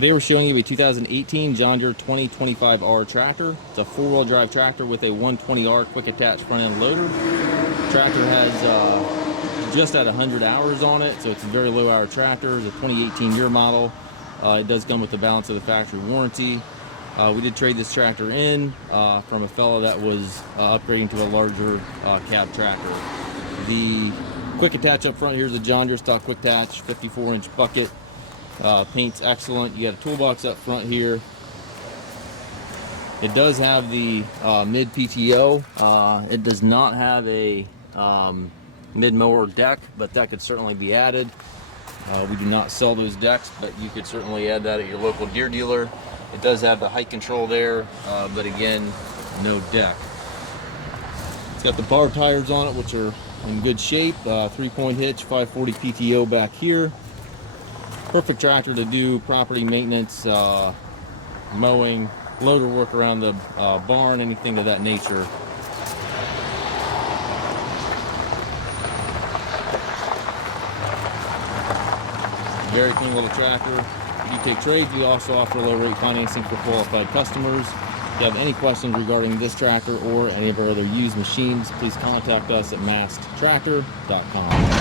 Today we're showing you a 2018 John Deere 2025R tractor. It's a four-wheel drive tractor with a 120R quick attach front end loader. The tractor has just at 100 hours on it, so it's a very low hour tractor. It's a 2018 year model. It does come with the balance of the factory warranty. We did trade this tractor in from a fellow that was upgrading to a larger cab tractor. The quick attach up front here is a John Deere stock quick attach 54-inch bucket. Paint's excellent. You got a toolbox up front here. It does have the mid PTO. It does not have a mid mower deck, but that could certainly be added. We do not sell those decks, but you could certainly add that at your local Deere dealer. It does have the height control there, but again, no deck. It's got the bar tires on it, which are in good shape. 3-point hitch, 540 PTO back here. Perfect tractor to do property maintenance, mowing, loader work around the barn, anything of that nature. Very clean little tractor. If you take trades, we also offer low rate financing for qualified customers. If you have any questions regarding this tractor or any of our other used machines, please contact us at masttractor.com.